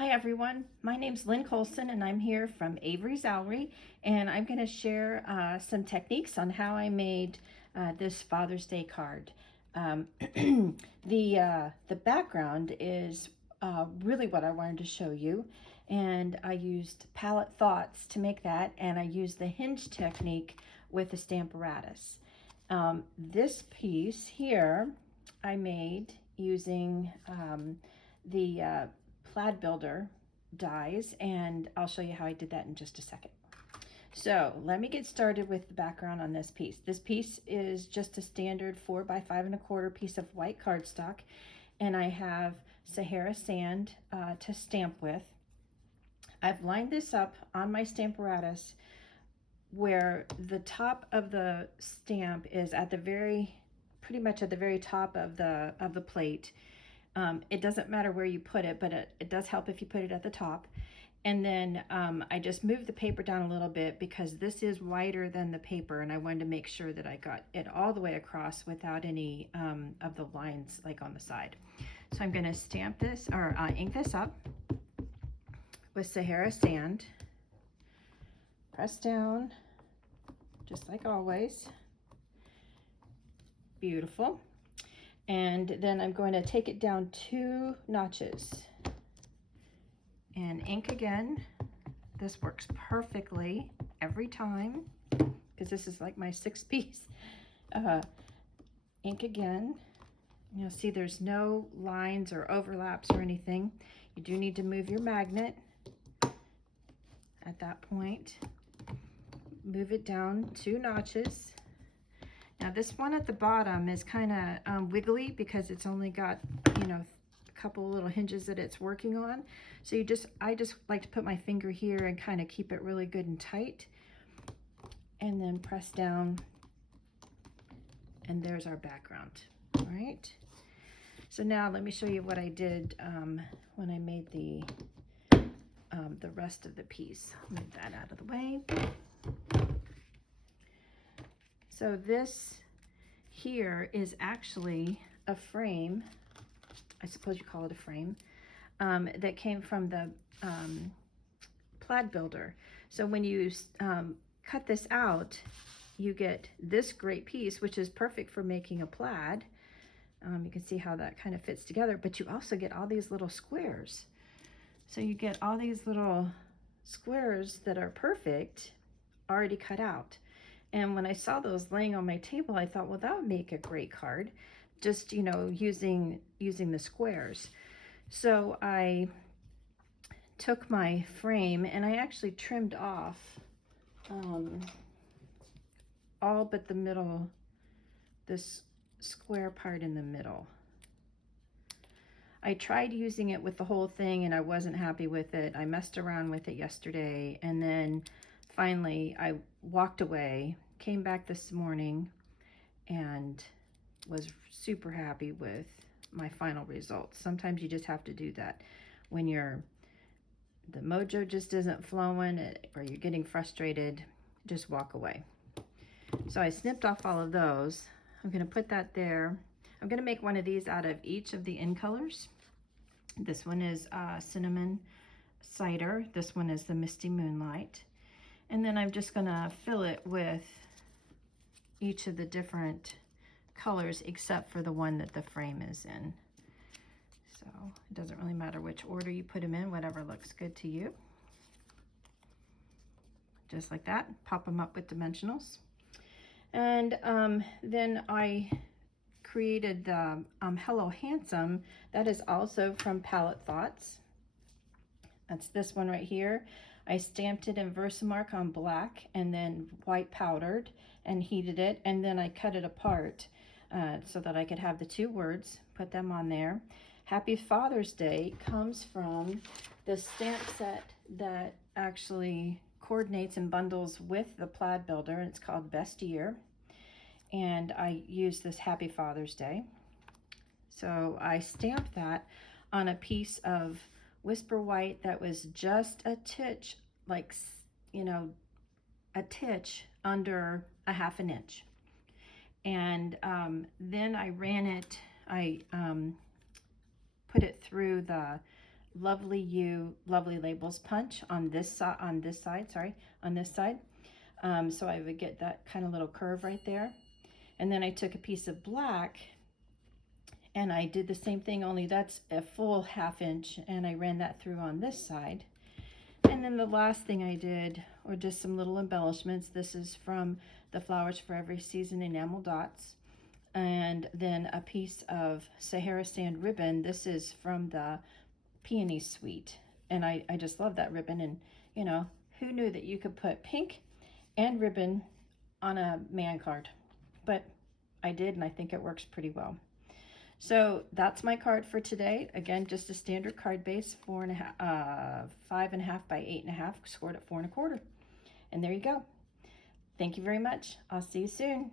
Hi everyone, my name's Lynn Kolcun and I'm here from Avery's Owlery, and I'm going to share some techniques on how I made this Father's Day card. Um, the background is really what I wanted to show you, and I used Pallet Thoughts to make that, and I used the hinge technique with the Stamparatus. This piece here I made using the Plaid builder dies, and I'll show you how I did that in just a second. So let me get started with the background on this piece. This piece is just a standard 4 by 5¼ piece of white cardstock, and I have Sahara sand to stamp with. I've lined this up on my Stamparatus where the top of the stamp is at the pretty much at the very top of the plate. It doesn't matter where you put it, but it does help if you put it at the top. And then I just moved the paper down a little bit because this is wider than the paper, and I wanted to make sure that I got it all the way across without any of the lines like on the side. So I'm going to stamp this, or ink this up with Sahara sand. Press down, just like always. Beautiful. And then I'm going to take it down 2 notches and ink again. This works perfectly every time because this is like my 6th piece. Ink again. You'll see there's no lines or overlaps or anything. You do need to move your magnet at that point. Move it down 2 notches. Now this one at the bottom is kind of wiggly because it's only got, you know, a couple little hinges that it's working on. So I just like to put my finger here and kind of keep it really good and tight. And then press down, and there's our background. All right. So now let me show you what I did when I made the rest of the piece. Move that out of the way. So this here is actually a frame, I suppose you call it a frame, that came from the Plaid builder. So when you cut this out, you get this great piece, which is perfect for making a plaid. You can see how that kind of fits together, but you also get all these little squares. So you get all these little squares that are perfect, already cut out. And when I saw those laying on my table, I thought, well, that would make a great card, just, you know, using the squares. So I took my frame and I actually trimmed off all but the middle, this square part in the middle. I tried using it with the whole thing and I wasn't happy with it. I messed around with it yesterday, and then finally I walked away, came back this morning, and was super happy with my final results. Sometimes you just have to do that when the mojo just isn't flowing or you're getting frustrated. Just walk away. So I snipped off all of those. I'm going to put that there. I'm going to make one of these out of each of the in colors. This one is Cinnamon Cider. This one is the Misty Moonlight. And then I'm just going to fill it with each of the different colors except for the one that the frame is in. So it doesn't really matter which order you put them in, whatever looks good to you. Just like that. Pop them up with dimensionals. And then I created the Hello Handsome. That is also from Pallet Thoughts. That's this one right here. I stamped it in Versamark on black and then white powdered and heated it, and then I cut it apart so that I could have the 2 words, put them on there. Happy Father's Day comes from the stamp set that actually coordinates and bundles with the Plaid builder, and it's called Best Year. And I used this Happy Father's Day. So I stamped that on a piece of Whisper White that was just a titch, like, you know, a titch under a ½ inch. And then I ran it, I put it through the Lovely You, Lovely Labels punch on this side, on this side. So I would get that kind of little curve right there. And then I took a piece of black and I did the same thing, only that's a full 1/2 inch, and I ran that through on this side. And then the last thing I did were just some little embellishments. This is from the Flowers for Every Season enamel dots. And then a piece of Sahara Sand ribbon. This is from the Peony Suite. And I just love that ribbon. And, you know, who knew that you could put pink and ribbon on a man card? But I did, and I think it works pretty well. So that's my card for today. Again, just a standard card base, 5.5 by 8.5, scored at 4 1/4. And there you go. Thank you very much. I'll see you soon.